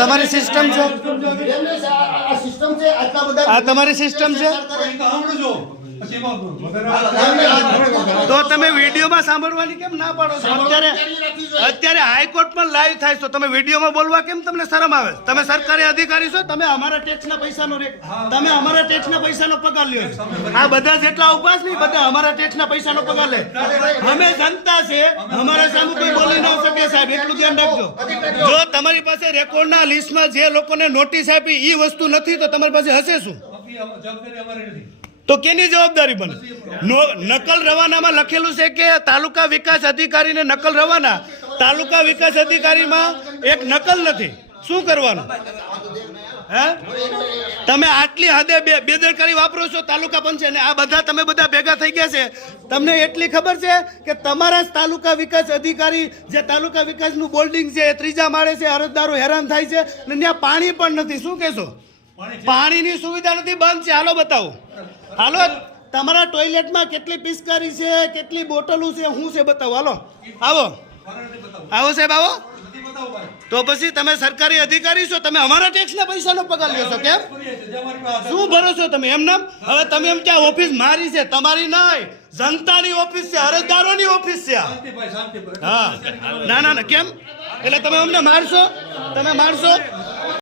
તમારી સિસ્ટમ છે, આ તમારી સિસ્ટમ છે. તો તમે વિડીયોમાં સાંભળવાની કેમ ના પાડો છો? અત્યારે હાઈકોર્ટ પણ લાઈવ થાય છે, તો તમે વિડીયોમાં બોલવા કેમ તમને શરમ આવે? તમે સરકારી અધિકારી છો, તમે અમારા ટેક્સના પૈસાનો તમે અમારા ટેક્સના પૈસાનો પગાર લ્યો છો. આ બધા જેટલા ઉભા છે ને બધા અમારા ટેક્સના પૈસાનો પગાર લે. અમે જનતા છે, અમારા સામે કોઈ બોલી ન શકે સાહેબ, એટલું ધ્યાન રાખજો. જો તમારી પાસે રેકોર્ડના લિસ્ટમાં જે લોકોને નોટિસ આપી એ વસ્તુ નથી તો તમારી પાસે હશે શું? તો કેની જવાબદારી બને? નકલ રવાનામાં લખેલું છે કે તાલુકા વિકાસ અધિકારીને નકલ રવાના. તાલુકા વિકાસ અધિકારીમાં એક નકલ નથી. શું કરવાનું? હે, તમે આટલી હદે બેદરકારી વાપરો છો તાલુકા પંચાયત ને. આ બધા તમે બધા ભેગા થઈ ગયા છે. તમને એટલી ખબર છે કે તમારા જ તાલુકા વિકાસ અધિકારી જે તાલુકા વિકાસનું બોલ્ડિંગ છે એ ત્રીજા માળે છે, અરજદારો હેરાન થાય છે ને ત્યાં પાણી પણ નથી. શું કહેશો? પાણીની સુવિધા નથી, બંધ છે. હાલો બતાવો, હાલો તમારા ટોયલેટમાં કેટલી પિચકારી છે, કેટલી બોટલો છે, શું છે બતાવો. હાલો આવો, આવો સાહેબ આવો. તો પછી તમે સરકારી અધિકારી છો, તમે અમારા ટેક્સના પૈસાનો પગાર લ્યો છો કેમ? શું ભરોસો તમે? એમ નામ હવે તમે એમ ક્યાં ઓફિસ મારી છે? તમારી નહીં, જનતાની ઓફિસ છે, અરજદારોની ઓફિસ છે. હા, ના ના ના, કેમ એટલે તમે અમને મારશો? તમે મારશો?